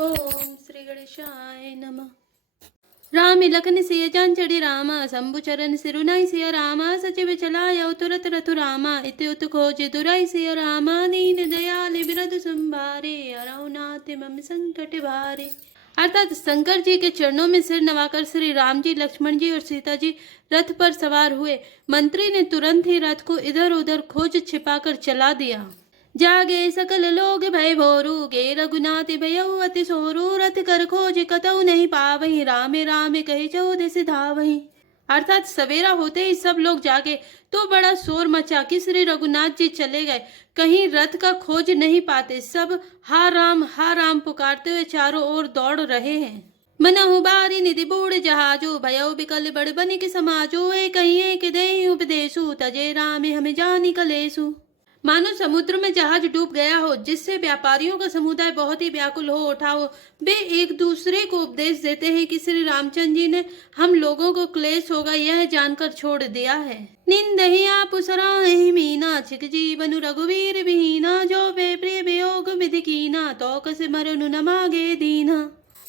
ओम श्री गणेशाय नमः। राम लखन सिय जांचड़ी रामा शंभु चरण सिरुनाई सिय रामा सचिव चलाय तुरत रथु रामा इत्युत खोज दुराई सिय रामा दीन दयाल बिरद संभारे अरौनाथ मम संकट भारे। अर्थात शंकर जी के चरणों में सिर नवाकर श्री राम जी, लक्ष्मण जी और सीता जी रथ पर सवार हुए। मंत्री ने तुरंत ही रथ को इधर उधर खोज छिपाकर चला दिया। जागे सकल लोग भय भोरू गे रघुनाथ भयउ अति सोरू रथ कर खोज कतऊ नहीं पावहीं रामे रामे कहे चौदस धावहीं। अर्थात सवेरा होते ही सब लोग जागे तो बड़ा शोर मचा कि श्री रघुनाथ जी चले गए, कहीं रथ का खोज नहीं पाते। सब हा राम पुकारते हुए चारों ओर दौड़ रहे हैं। मनहु बारी निधि बूढ़ जहाजो भयउ बिकल बड़ बनि के समाजो ए कहीं एक दे उपदेशु तजे रामे हमें जानी कलेसु। मानो समुद्र में जहाज डूब गया हो, जिससे व्यापारियों का समुदाय बहुत ही व्याकुल हो उठा हो। वे एक दूसरे को उपदेश देते हैं कि श्री रामचंद्र जी ने हम लोगों को क्लेश होगा यह जानकर छोड़ दिया है। निंदहिया पुसराहि मीना छिक जीवनु रघुवीर विहीना जो वे प्रिय वियोग विधि कीना तो कस मरनु न मागे दीना।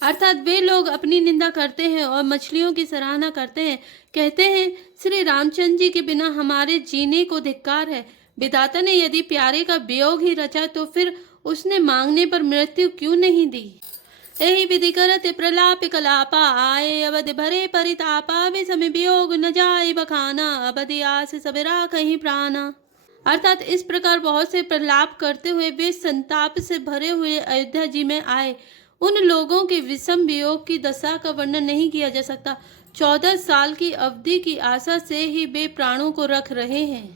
अर्थात वे लोग अपनी निंदा करते हैं और मछलियों की सराहना करते हैं, कहते हैं श्री रामचंद्र जी के बिना हमारे जीने को धिक्कार है। विधाता ने यदि प्यारे का वियोग ही रचा तो फिर उसने मांगने पर मृत्यु क्यों नहीं दी। यही विधि करत प्रलाप कलापा आए अवध भरे परितापा विषम वियोग न जाए बखाना अवधि आस सबरा कहीं प्राणा। अर्थात इस प्रकार बहुत से प्रलाप करते हुए वे संताप से भरे हुए अयोध्या जी में आए। उन लोगों के विषम वियोग की दशा का वर्णन नहीं किया जा सकता। 14 साल की अवधि की आशा से ही वे प्राणों को रख रहे हैं।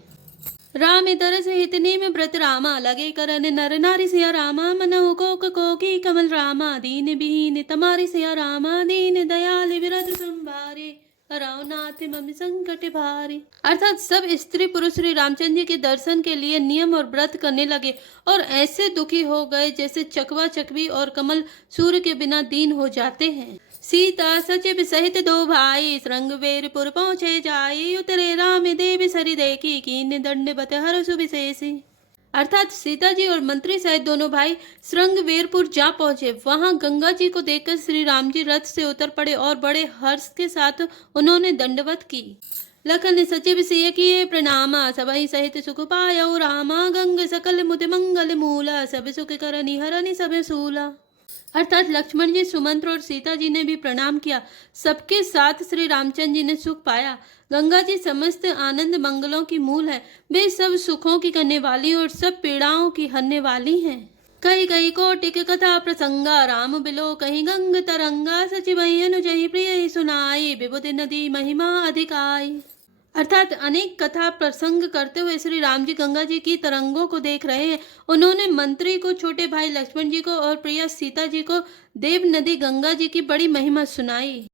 राम दरस हितनी में व्रत रामा लगे करन नर नारी सिया रामा मनहु को की कमल रामा दीन बीन तमारी सिया रामा दीन दयाल विरद संभारे रावनाथ मम संकट भारे। अर्थात सब स्त्री पुरुष श्री रामचंद्र जी के दर्शन के लिए नियम और व्रत करने लगे और ऐसे दुखी हो गए जैसे चकवा चकवी और कमल सूर्य के बिना दीन हो जाते हैं। सीता सचिव सहित दो भाई श्रृंगवेरपुर पहुँचे जाई उतरे राम देवी सरी देखी कीन दंडवत हर सुविशेषी। अर्थात सीता जी और मंत्री सहित दोनों भाई श्रृंगवेरपुर जा पहुंचे। वहां गंगा जी को देखकर श्री राम जी रथ से उतर पड़े और बड़े हर्ष के साथ उन्होंने दंडवत की। लखन सचिव सिय किए प्रणामा सबहि सहित सुख पायौ रामा गंग सकल मुद मंगल मूला सब सुख करनि हरनि सब सूला। अर्थात लक्ष्मण जी, सुमंत्र और सीता जी ने भी प्रणाम किया। सबके साथ श्री रामचंद्र जी ने सुख पाया। गंगा जी समस्त आनंद मंगलों की मूल है। वे सब सुखों की करने वाली और सब पीड़ाओं की हरने वाली हैं। कई कई कोटिक कथा प्रसंगा राम बिलो कहीं गंग तरंगा सचिव अनुजहि प्रिय सुनाई विबुध नदी महिमा अधिकाई। अर्थात अनेक कथा प्रसंग करते हुए श्री राम जी गंगा जी की तरंगों को देख रहे हैं। उन्होंने मंत्री को, छोटे भाई लक्ष्मण जी को और प्रिया सीता जी को देव नदी गंगा जी की बड़ी महिमा सुनाई।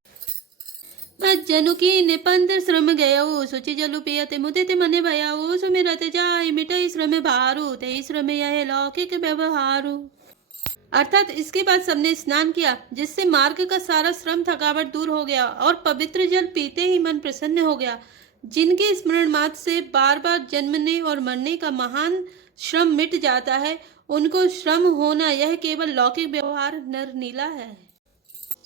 जनु की निपंद श्रम गयऊ सुचि जलु पियते मुदित मन भयऊ सुमिरत जाय मिटई श्रम भारू ते श्रम यह लौकिक व्यवहारू। अर्थात इसके बाद सबने स्नान किया जिससे मार्ग का सारा श्रम थकावट दूर हो गया और पवित्र जल पीते ही मन प्रसन्न हो गया। जिनके स्मरण मात्र से बार बार जन्मने और मरने का महान श्रम मिट जाता है, उनको श्रम होना यह केवल लौकिक व्यवहार नर नीला है।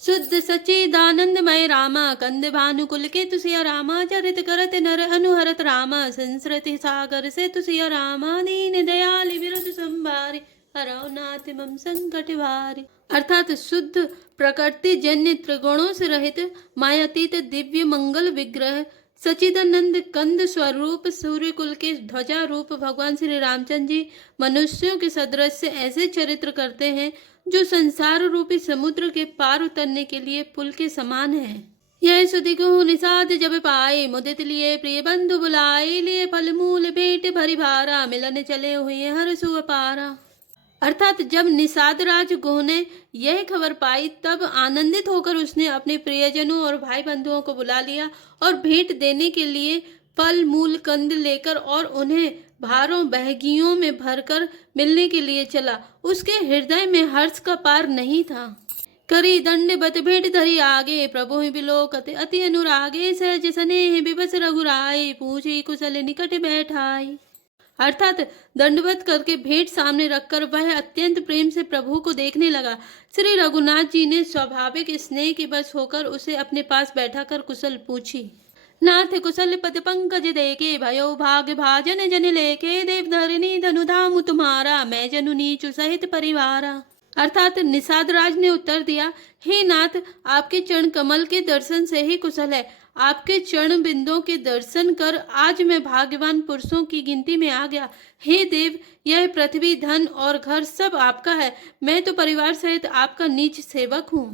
शुद्ध सच्चिदानंदमय रामा कंद भानुकुल के तुसिया रामा चरित करत नर अनुहरत रामा संस्कृति सागर से तुसिया रामा दीन दयाल विरद संभारे हरौनाथ मम संकट भारे। अर्थात शुद्ध प्रकृति जन्य त्रिगुणों से रहित मायातीत दिव्य मंगल विग्रह सचिदानंद कंद स्वरूप सूर्य कुल के ध्वजा रूप भगवान श्री रामचंद्र जी मनुष्यों के सदृश से ऐसे चरित्र करते हैं जो संसार रूपी समुद्र के पार उतरने के लिए पुल के समान है। यह सुधि को निषाद जब पाए मुदित लिए प्रिय बंधु बुलाए लिए फल मूल भेंट भरी भारा मिलन चले हुए हर सुअपारा। अर्थात जब निषाद राज गोह ने यह खबर पाई तब आनंदित होकर उसने अपने प्रियजनों और भाई बंधुओं को बुला लिया और भेंट देने के लिए फल मूल कंद लेकर और उन्हें भारों बहगियों में भरकर मिलने के लिए चला। उसके हृदय में हर्ष का पार नहीं था। करी दंडवत भेंट धरी आगे प्रभु बिलोकत अति अनुरागे सहज स्नेह विवश रघुराई पूछी कुशल निकट बैठाई। अर्थात दंडवत करके भेंट सामने रखकर वह अत्यंत प्रेम से प्रभु को देखने लगा। श्री रघुनाथ जी ने स्वाभाविक स्नेह के बस होकर उसे अपने पास बैठाकर कुशल पूछी। नाथ कुशल पद पंकज देखे भयो भाग्य भाजन जन लेके देव धरणी धनुधाम तुम्हारा मैं जनु नीचु सहित परिवारा। अर्थात निषाद राज ने उत्तर दिया, हे नाथ, आपके चरण कमल के दर्शन से ही कुशल है। आपके चरण बिंदों के दर्शन कर आज मैं भाग्यवान पुरुषों की गिनती में आ गया। हे देव, यह पृथ्वी, धन और घर सब आपका है। मैं तो परिवार सहित आपका नीच सेवक हूँ।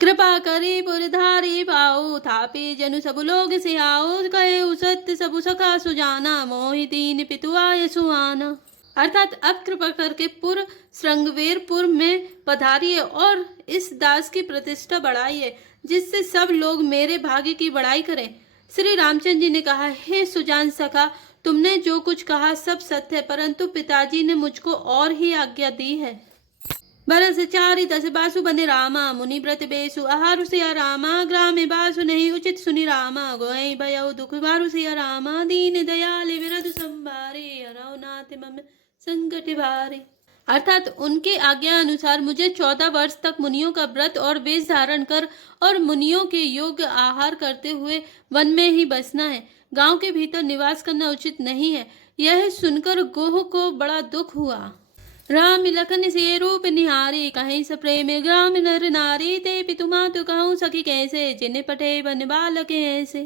कृपा करे पुरधारे पाओ थापे जनु सब लोग से आओ कहे सत्य सबु सखा सुजाना मोहि दीन पितु आय सुहाना। अर्थात अब कृपा करके पुर श्रृंगवेरपुर में पधारिए और इस दास की प्रतिष्ठा बढ़ाइए जिससे सब लोग मेरे भाग्य की बड़ाई करें। श्री रामचंद्र जी ने कहा, हे सुजान सखा, तुमने जो कुछ कहा सब सत्य है, परंतु पिताजी ने मुझको और ही आज्ञा दी है। बरस चारि दस बासु बने रामा मुनि व्रत बेसु आहारु सिया रामा ग्रामे बासु नहीं उचित सुनि रामा गोई भयो दुख बारु सिया रामा दीन दयाल विरध संभारे हरौ नाथ मम संकट भारे। अर्थात उनके आज्ञा अनुसार मुझे 14 वर्ष तक मुनियों का व्रत और वेश धारण कर और मुनियों के योग्य आहार करते हुए वन में ही बसना है। गांव के भीतर निवास करना उचित नहीं है। यह सुनकर गोह को बड़ा दुख हुआ। राम लखन से रूप निहारी कहीं स प्रेम ग्राम नर नारी ते पितु मातु कहूँ सखी कैसे जिन्हें पटे बन बालक ऐसे।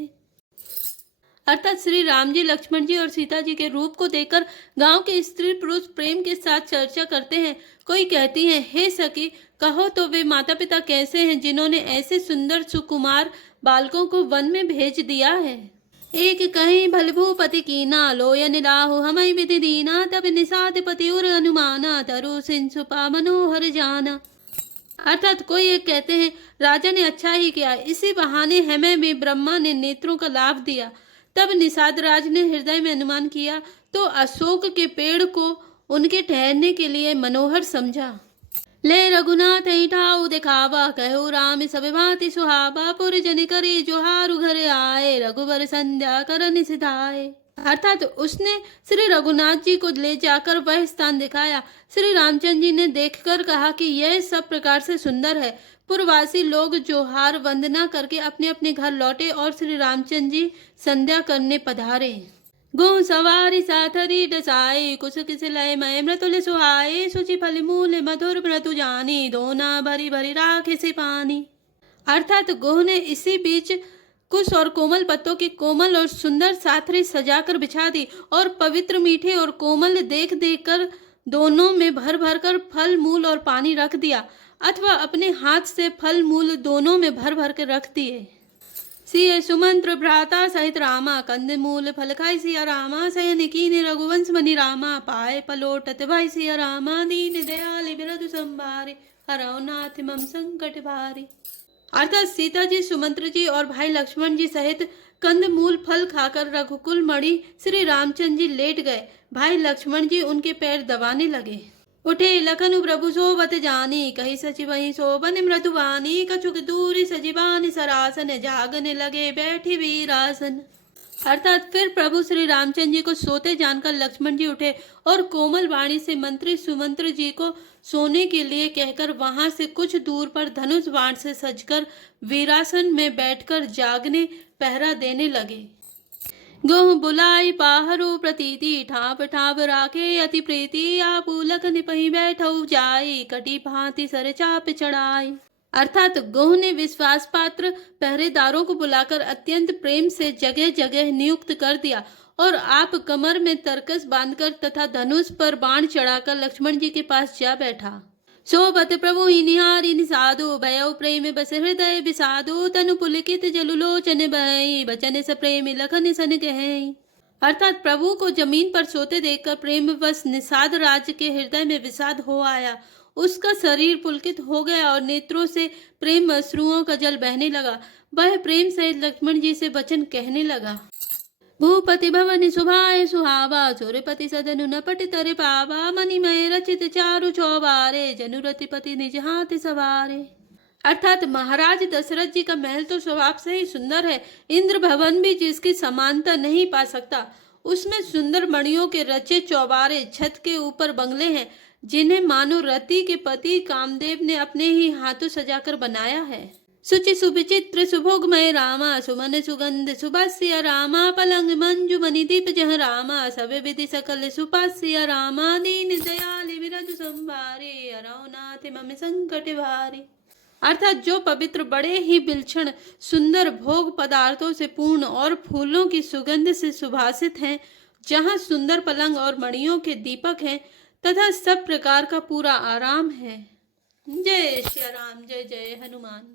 अर्थात श्री राम जी, लक्ष्मण जी और सीता जी के रूप को देखकर गांव के स्त्री पुरुष प्रेम के साथ चर्चा करते हैं। कोई कहती है, हे सखी, कहो तो वे माता पिता कैसे हैं जिन्होंने ऐसे सुंदर सुकुमार बालकों को वन में भेज दिया है। एक कहीं भलभूपति कीना लोयन राहु हमई विधि दीना तब निषाद पति उर अनुमाना तरु सिंसुपा मनोहर जाना। अर्थात कोई एक कहते हैं, राजा ने अच्छा ही किया, इसी बहाने हमें भी ब्रह्मा ने नेत्रों का लाभ दिया। तब निषाद राज ने हृदय में अनुमान किया तो अशोक के पेड़ को उनके ठहरने के लिए मनोहर समझा। ले रघुनाथ ठाऊ दिखावा कहो राम सब भांति सुहावा पुर जन करे जोहारु घर आए रघुबर संध्या करन सिधाए। अर्थात उसने श्री रघुनाथ जी को ले जाकर वह स्थान दिखाया। श्री रामचंद्र जी ने देखकर कहा कि यह सब प्रकार से सुंदर है। पुरवासी लोग जोहार वंदना करके अपने अपने घर लौटे और श्री रामचंद्र जी संध्या करने पधारे। गो सवारी साथरी डसाए कुछ किस लय मय मृतुल सुहाए सुचि फल मूल मधुर मृतु जानी दोना भरी भरी राखे से पानी। अर्थात गोह ने इसी बीच कुश और कोमल पत्तों की कोमल और सुंदर साथरी सजाकर बिछा दी और पवित्र मीठे और कोमल देख देख कर दोनों में भर भर कर फल मूल और पानी रख दिया, अथवा अपने हाथ से फल मूल दोनों में भर भर कर रख दिए। सिय सुमंत्र भ्राता सहित रामा कंद मूल फल खाई सिया रामा सयन कीन रघुवंश मनि रामा पाए पलोटत भाई सिया रामा दीन दयाल बिरधु संभारे हरौ नाथ मम संकट भारे। अर्थात सीता जी, सुमंत्र जी और भाई लक्ष्मण जी सहित कंद मूल फल खाकर रघुकुल मणि श्री रामचंद्र जी लेट गए। भाई लक्ष्मण जी उनके पैर दबाने लगे। उठे लखनु प्रभु सोबत जानी कही सचि वही शोभन मृदुवानी कछुक दूरी सजीवानी सरासन जागने लगे बैठी वीरासन। अर्थात फिर प्रभु श्री रामचंद्र जी को सोते जानकर लक्ष्मण जी उठे और कोमल वाणी से मंत्री सुमंत्र जी को सोने के लिए कहकर वहां से कुछ दूर पर धनुष बाण से सजकर वीरासन में बैठकर जागने पहरा देने लगे। गोह बुलाई पाहरु प्रतीति ठाप ठाप राखे अति प्रीति आप उलक निपही बैठऊ जाई कटी भांति सर चाप चढ़ाई। अर्थात गोह ने विश्वास पात्र पहरेदारों को बुलाकर अत्यंत प्रेम से जगह जगह नियुक्त कर दिया और आप कमर में तरकस बांधकर तथा धनुष पर बाण चढ़ाकर लक्ष्मण जी के पास जा बैठा। सोबत प्रभु ही निहारी निसाधु भयउ प्रेम बस हृदय विषादु तनु पुलकित जलुलोचन बहई बचन स प्रेम लखन सन कहई। अर्थात प्रभु को जमीन पर सोते देखकर प्रेमवश निषाद राज के हृदय में विषाद हो आया। उसका शरीर पुलकित हो गया और नेत्रों से प्रेम अश्रुओं का जल बहने लगा। वह प्रेम सहित लक्ष्मण जी से वचन कहने लगा। भूपति भवन सुभाय सुहावा सूर्यपति सदनु नपट तरे पावा मणिमय रचित चारु चौबारे जनुरतिपति निज हाथ सवारे। अर्थात महाराज दशरथ जी का महल तो स्वभाव से ही सुंदर है। इंद्र भवन भी जिसकी समानता नहीं पा सकता। उसमें सुंदर मणियों के रचे चौबारे, छत के ऊपर बंगले हैं जिन्हें मानो रति के पति कामदेव ने अपने ही हाथों सजाकर बनाया है। सुचि सुविचित्र सुभोगमय रामा, सुमन सुगंध सुभाष्य रामा, पलंग मंजु मणि दीप जह रामा, सब विधि सकल सुपास्य रामा, दीन दयाल विरज संभारे, अरौनाथ मम संकट भारे। अर्थात जो पवित्र बड़े ही विलक्षण सुंदर भोग पदार्थों से पूर्ण और फूलों की सुगंध से सुभाषित हैं, जहाँ सुंदर पलंग और मणियों के दीपक हैं तथा सब प्रकार का पूरा आराम है। जय श्री राम, जय जय हनुमान।